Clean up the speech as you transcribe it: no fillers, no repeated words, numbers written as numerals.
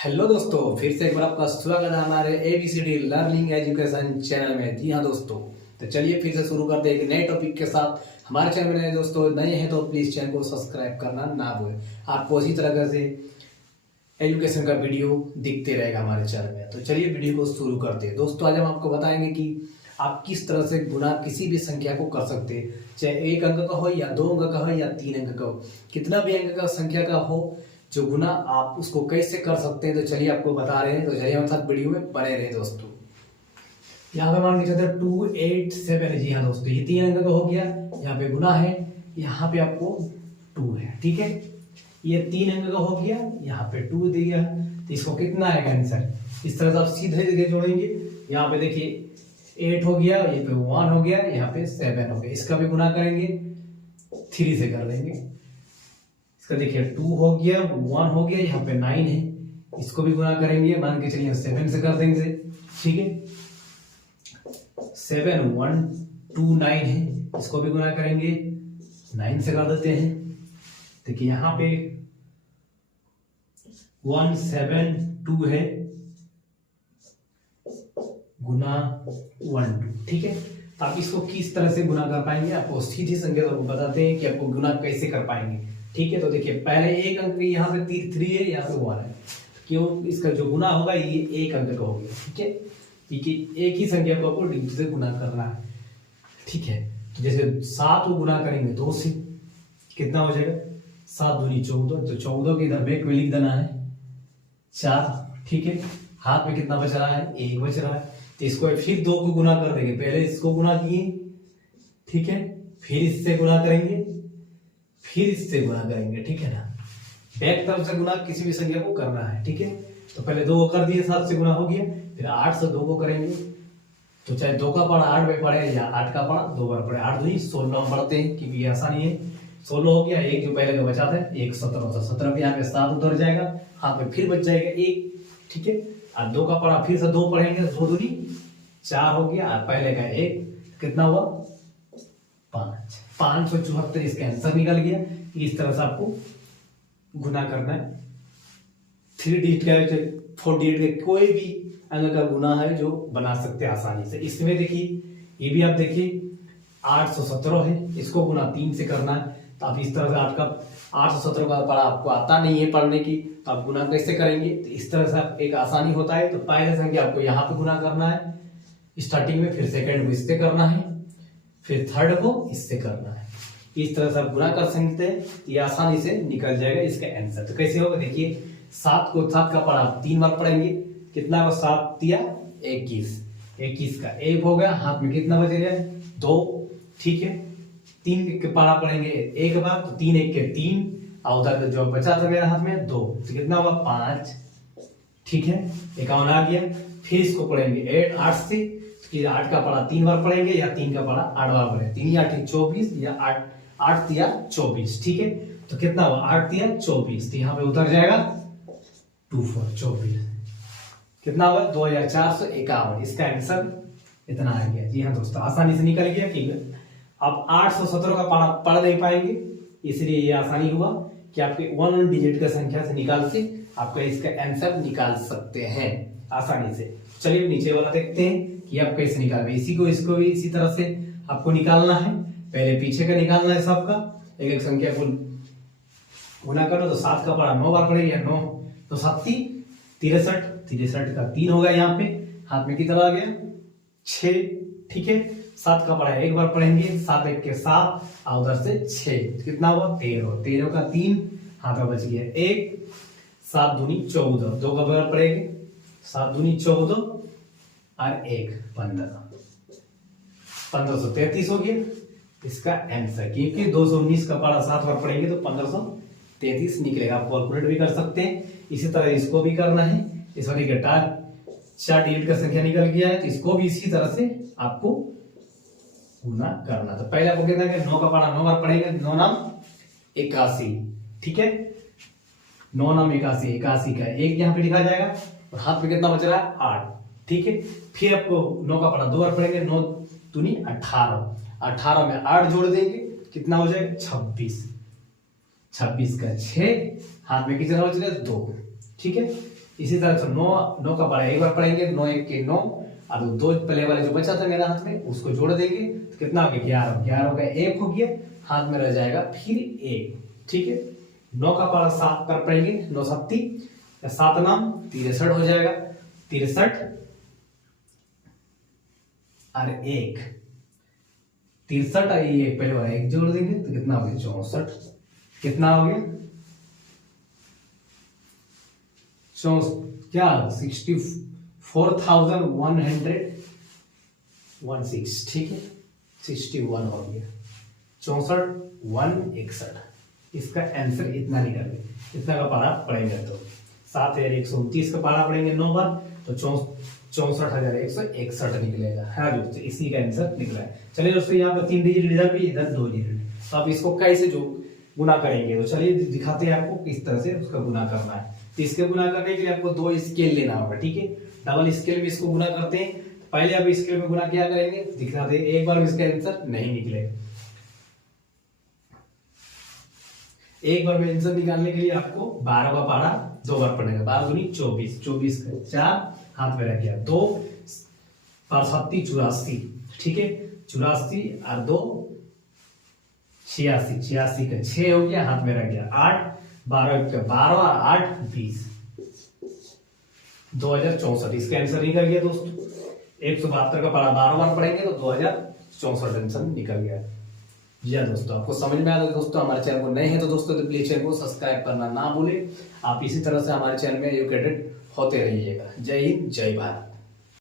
Hello दोस्तों, फिर से एक बार आपका स्वागत है हमारे ABCD लर्निंग एजुकेशन चैनल में। जी हाँ दोस्तों, तो चलिए फिर से शुरू करते हैं एक नए टॉपिक के साथ। हमारे चैनल में नए दोस्तों नए हैं तो प्लीज चैनल को सब्सक्राइब करना ना भूलें। आपको इसी तरह से एजुकेशन का वीडियो दिखते रहेगा हमारे चैनल में। तो चलिए वीडियो को शुरू करते हैं। दोस्तों आज हम आपको बताएंगे कि आप किस तरह से गुणा किसी भी संख्या को कर सकते हैं, चाहे 1 अंक का हो या 2 अंक का हो या 3 अंक का हो, कितना भी अंक का संख्या का हो जो गुना आप उसको कैसे कर सकते हैं। तो चलिए आपको बता रहे हैं, तो चलिए हमारे साथ वीडियो में बने रहे दोस्तों। यहाँ पे मान लीजिए 2 8 7 है। जी हाँ दोस्तों, ये 3 अंक का हो गया, यहाँ पे गुना है, यहाँ पे आपको 2 है। ठीक है, ये 3 अंक का हो गया, यहाँ पे 2 दिया, तो इसको कितना आएगा आंसर। इस तरह से आप सीधे जगह जोड़ेंगे। यहाँ पे देखिए 8 हो गया, ये पे 1 हो गया, यहाँ पे 7 हो गया। इसका भी गुना करेंगे, 3 से कर लेंगे। इसका देखिए 2 हो गया, 1 हो गया, यहाँ पे 9 है, इसको भी गुना करेंगे। मान के चलिए 7 से कर देंगे। ठीक है, 7 1 2 9 है, इसको भी गुना करेंगे, 9 से कर देते हैं। देखिए यहाँ पे 1 7 2 है, गुना 1 2। ठीक है, तो आप इसको किस तरह से गुना कर पाएंगे, आपको सीधी संख्या आपको बताते हैं कि आपको गुना कैसे कर पाएंगे। ठीक है, तो देखिए पहले 1 अंक यहाँ पे 3 है, यहाँ पे 1 है, क्यों इसका जो गुना होगा ये 1 अंक का हो गया। ठीक है, क्योंकि एक ही संख्या को आपको डिजिट से गुना करना है। ठीक है, तो जैसे 7 को गुना करेंगे 2 से, कितना हो जाएगा 7 दूनी 14, तो 14 के इधर बैक में लिख देना है 4। ठीक है, हाथ में कितना बच रहा है, 1 बच रहा है, तो इसको फिर 2 को गुना कर देंगे। पहले इसको गुना किए, ठीक है, फिर इससे गुना करेंगे, फिर इससे गुना करेंगे। ठीक है ना, बैक तरफ से गुना किसी भी संख्या को करना है। ठीक है, तो पहले 2 को कर दिए, 7 से गुना हो गया, फिर 8 से 2 को करेंगे, तो चाहे 2 का पढ़ा 8 में पढ़े या 8 का पढ़ा 2 बार पढ़े, 8 दूनी 16 में पढ़ते हैं क्योंकि ये आसानी है। 16 हो गया, एक जो पहले का बचा था 1 17, तो 17 पे यहाँ पे 7 उधर जाएगा, हाथ में फिर बच जाएगा 1। ठीक है, और 2 का पढ़ा फिर से 2 पढ़ेंगे, 2 दूनी 4 हो गया, और पहले का 1 कितना हुआ 5, 574 इसका आंसर निकल गया। इस तरह से आपको गुना करना है। 3 डिजिट का 4 डिजिट का कोई भी अंक का गुना है जो बना सकते हैं आसानी से। इसमें देखिए ये भी आप देखिए 817 है, इसको गुना 3 से करना है। तो आप इस तरह से 817 का पढ़ा आपको आता नहीं है पढ़ने की, तो आप गुना कैसे करेंगे, तो इस तरह से आप एक आसानी होता है। तो पहले संख्या आपको यहाँ पे गुना करना है स्टार्टिंग में, फिर सेकंड को इससे करना है, फिर थर्ड को इससे करना है। इस तरह से आप गुना कर सकते हैं, ये आसानी से निकल जाएगा इसका आंसर। तो कैसे होगा देखिए, 7 का पढ़ा 3 बार पढ़ेंगे, कितना हो 7 दिया 21, 21 का 1 हो गया, हाथ में कितना बचेगा 2। ठीक है, 3 के पढ़ा पढ़ेंगे 1 बार, तो 3 1 के 3, और उधर जो बचा था मेरे हाथ में 2, तो कितना हुआ 5। ठीक है, 51 आ गया, फिर इसको पढ़ेंगे 8 से, 8 का पढ़ा 3 बार पढ़ेंगे या 3 का पढ़ा 8 बार पढ़ेंगे, 3 8 24 या 8 दिया 24। ठीक है, तो कितना हुआ 8 दिया 24, तो यहाँ पे उतर जाएगा 2 4 24, कितना हुआ 2451। इसका आंसर इतना आ गया। जी हाँ दोस्तों, आसानी से निकल गया। ठीक है, आप 817 का पढ़ नहीं पाएंगे, इसलिए ये आसानी हुआ कि आपके 1 डिजिट का संख्या से निकाल से आपका इसका आंसर निकाल सकते हैं आसानी से। चलिए नीचे वाला देखते हैं कि आप कैसे निकालोगे। इसको भी इसी तरह से आपको निकालना है। पहले पीछे का निकालना है सबका, एक एक संख्या को गुना करो, तो 7 का पढ़ा 9 बार पढ़ेंगे, 9 तो 7 63, 63 का 3 होगा, यहाँ पे हाथ में कितना आ गया 6। ठीक है, 7 का पढ़ा 1 बार पढ़ेंगे, 7 1 के 7, और उधर से 6, कितना हुआ 13, 13 का 3, हाथ में बच गया 1, 7 दूनी 14, 2 का बार पढ़ेंगे, 7 दूनी 14 और 1 15, 1533 हो गया इसका आंसर। क्योंकि 219 का पढ़ा 7 बार पढ़ेंगे तो 1533 निकलेगा। आप कैलकुलेट भी कर सकते हैं, इसी तरह इसको भी करना है। इस वाली के 4 डिजिट का संख्या निकल गया है, तो इसको भी इसी तरह से आपको गुना करना। तो पहले आपको कितना है 9 का पढ़ा 9 बार पढ़ेंगे, 9 नाम 81। ठीक है, 9 नाम 81, 81 का 1 यहाँ पे लिखा जाएगा, और हाथ में कितना बच रहा है 8। ठीक है, फिर आपको 9 का पढ़ा 2 बार पढ़ेंगे, 9 दूनी 18, 18 में 8 जोड़ देंगे, कितना हो जाएगा 26, 26 का 6, हाथ में कितना बच रहा है 2। ठीक है, इसी तरह से 9 का पारा एक बार पढ़ेंगे, 9 एक के 9, और 2 पहले वाले जो बचा था मेरा हाथ में उसको जोड़ देंगे तो कितना हो गया 11, 11 का 1 हो गया, हाथ में रह जाएगा फिर 1। ठीक है, 9 का पारा 7 पर पढ़ेंगे, 9 7 7 नाम 63 हो जाएगा, 63 और 1, 63 और 1 पहले वाला 1 जोड़ देंगे तो कितना हो गया 64, कितना हो गया क्या 64,116। ठीक है, 61 हो गया, 64 161। इसका आंसर इतना निकल गया, इतना का पारा पढ़ेंगे तो 7129 का पारा पढ़ेंगे 9 बार तो 64,161 निकलेगा। हाँ दोस्तों, इसी का आंसर निकला है। चलिए दोस्तों, यहाँ पर 3 डिजिट इधर भी, इधर 2 डिजिट, तो आप इसको कैसे जो गुना करेंगे तो चलिए दिखाते हैं आपको किस तरह से उसका गुना करना है। तो इसके गुना करने के लिए आपको 2 स्केल लेना होगा। ठीक है, डबल स्केल में इसको गुना करते हैं। पहले आप स्केल में गुना क्या करेंगे दिखाते हैं, एक बार में इसका आंसर नहीं निकलेगा। एक बार में आंसर निकालने के लिए आपको 12 का पारा 2 बार पढ़ेगा, 12 दूनी 24, 24 का 4 हाथ में रह गया, 2 7 84। ठीक है, 84 और 2 86, 86 का 6 हो गया, हाथ में रह गया 8, 12 का 12 और 8 20, 2064। इसका आंसर निकल गया दोस्तों। 172 का पारा 12 बार पढ़ेंगे तो 2064 आंसर निकल गया। जी हाँ दोस्तों, आपको समझ में आया दोस्तों। हमारे चैनल को नए हैं तो दोस्तों तो प्लीज चैनल को सब्सक्राइब करना ना भूले। आप इसी तरह से हमारे चैनल में एजुकेटेड होते रहिएगा। जय हिंद, जय भारत।